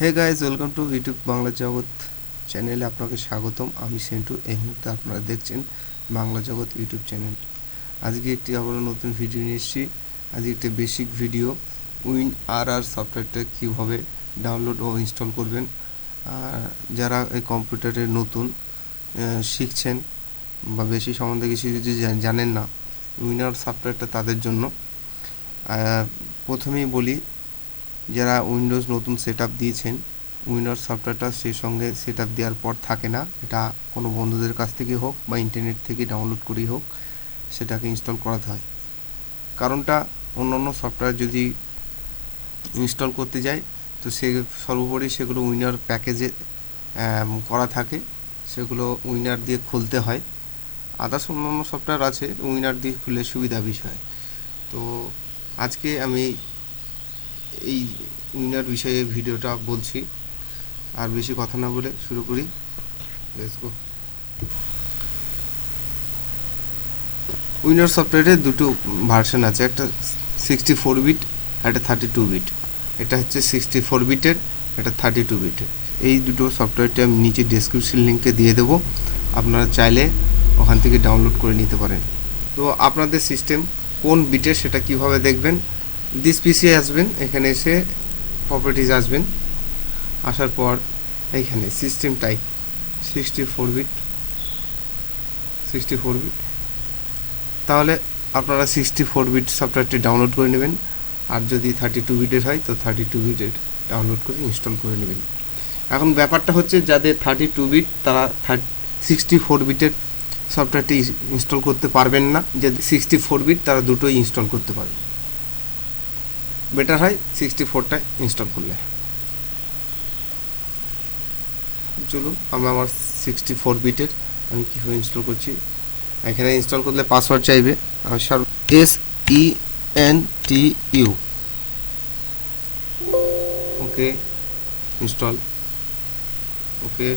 Hey guys, welcome to YouTube Bangla Jagat চ্যানেলে আপনাকে স্বাগতম। আমি সেন্টু। এই মুহূর্তে আপনারা দেখছেন বাংলা জগৎ ইউটিউব চ্যানেল। আজকে একটি আবার নতুন ভিডিও নিয়ে এসেছি। আজকে একটি বেসিক ভিডিও, WinRR সফটওয়্যারটা কীভাবে ডাউনলোড ও ইনস্টল করবেন। যারা এই কম্পিউটারে নতুন শিখছেন বা বেশি সম্বন্ধে কিছু যদি জানেন না, WinRR সফটওয়্যারটা তাদের জন্য। প্রথমেই বলি, যারা উইন্ডোজ নতুন সেট আপ দিয়েছেন, উইন্ডোজ সফটওয়্যারটা সেই সঙ্গে সেট আপ দেওয়ার পর থাকে না। এটা কোনো বন্ধুদের কাছ থেকে হোক বা ইন্টারনেট থেকে ডাউনলোড করেই হোক, সেটাকে ইনস্টল করাতে হয়। কারণটা, অন্য সফটওয়্যার যদি ইনস্টল করতে যায় তো সর্বোপরি সেগুলো উইনার প্যাকেজে করা থাকে, সেগুলো উইনার দিয়ে খুলতে হয়। আদার্স অন্য সফটওয়্যার আছে, উইনার দিয়ে খুলে সুবিধা বিষয়। তো আজকে আমি এই উইনার বিষয়ে ভিডিওটা বলছি। আর বেশি কথা না বলে শুরু করি। Let's go. উইনার সফটওয়্যারে দুটো ভার্সন আছে, একটা 64 বিট আর একটা 32 বিট। এটা হচ্ছে 64 বিটের, এটা 32 বিটের। এই দুটো সফটওয়্যারটি আমি নিচে ডেসক্রিপশন লিঙ্কে দিয়ে দেবো, আপনারা চাইলে ওখান থেকে ডাউনলোড করে নিতে পারেন। তো আপনাদের সিস্টেম কোন বিটের সেটা কিভাবে দেখবেন, দিস পিসি আসবেন, এখানে এসে প্রপার্টিজ আসবেন, আসার পর এইখানে সিস্টেম টাইপ 64 বিট, তাহলে আপনারা 64 বিট সফটওয়্যারটি ডাউনলোড করে নেবেন। আর যদি 32 বিটের হয় তো 32 বিটের ডাউনলোড করে ইনস্টল করে নেবেন। এখন ব্যাপারটা হচ্ছে, যাদের 32 বিট তারা 64 বিটের সফটওয়্যারটি ইনস্টল করতে পারবেন না। যে 64 বিট তারা দুটোই ইনস্টল করতে পারবে। বেটার হয় 64টা ইনস্টল করলে। চলুন, আমি আমার 64 বিটের আমি কীভাবে ইনস্টল করছি। এখানে ইনস্টল করলে পাসওয়ার্ড চাইবে, SENTU। ওকে, ইনস্টল। ওকে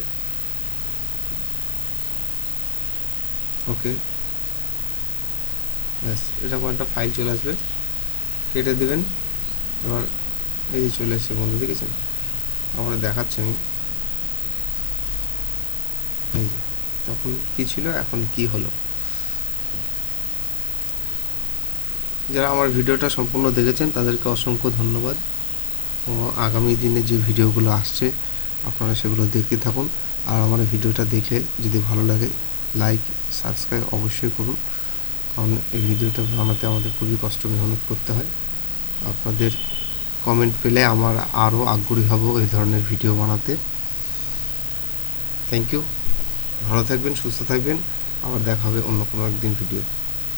ওকে ব্যাস, এরকম একটা ফাইল চলে আসবে, কেটে দেবেন। এবার এই যে চলে এসছে বন্ধু, দেখেছেন? আমরা দেখাচ্ছি আমি, এই যে তখন কী ছিল, এখন কি হলো। যারা আমার ভিডিওটা সম্পূর্ণ দেখেছেন তাদেরকে অসংখ্য ধন্যবাদ। ও আগামী দিনে যে ভিডিওগুলো আসছে আপনারা সেগুলো দেখতে থাকুন। আর আমার ভিডিওটা দেখলে যদি ভালো লাগে, লাইক সাবস্ক্রাইব অবশ্যই করুন, কারণ এই ভিডিওটা বানাতে আমাদের খুবই কষ্ট মেহনত করতে হয়। আপনাদের কমেন্ট পেলে আমার আরও আগ্রহী হব এই ধরনের ভিডিও বানাতে। থ্যাংক ইউ, ভালো থাকবেন, সুস্থ থাকবেন। আবার দেখা হবে অন্য কোনো একদিন ভিডিও।